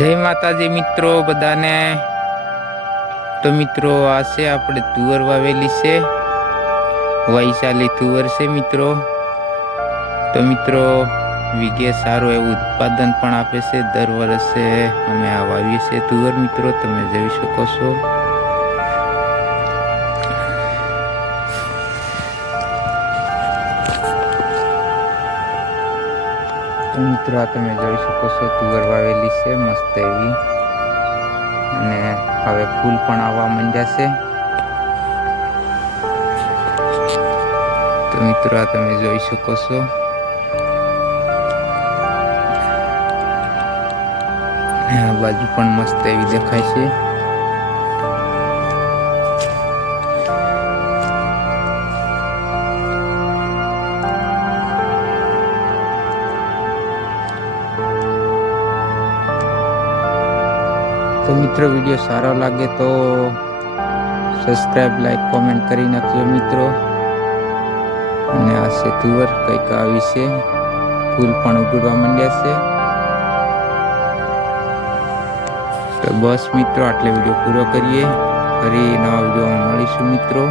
માતાજી મિત્રો, બધાને. તો મિત્રો, આ છે આપણે તુવર વાવેલી છે. વૈશાલી તુવર છે મિત્રો. તો મિત્રો, વીઘે સારું એવું ઉત્પાદન પણ આપે છે. દર વર્ષે અમે આ વાવીએ છીએ તુવર મિત્રો, તમે જોઈ શકો છો. તો તમે જોઈ શકો છો. તુવર વાવેલી છે, મસ્ત એવી. અને હવે ફૂલ પણ આવવા માંડ્યા છે. તો મિત્રો, આ તમે જોઈ શકો છો. આ બાજુ પણ મસ્ત એવી દેખાય છે. તો મિત્રો, વીડિયો સારો લાગે તો સબસ્ક્રાઈબ લાઈક કોમેન્ટ કરી નાખજો મિત્રો. અને આ છે તુવર કંઈક આવી છે. ફૂલ પણ ઉગડવા માંડ્યા છે. તો બસ મિત્રો, આટલે વીડિયો પૂરો કરીએ. ફરી નવા વિડીયોમાં મળીશું મિત્રો.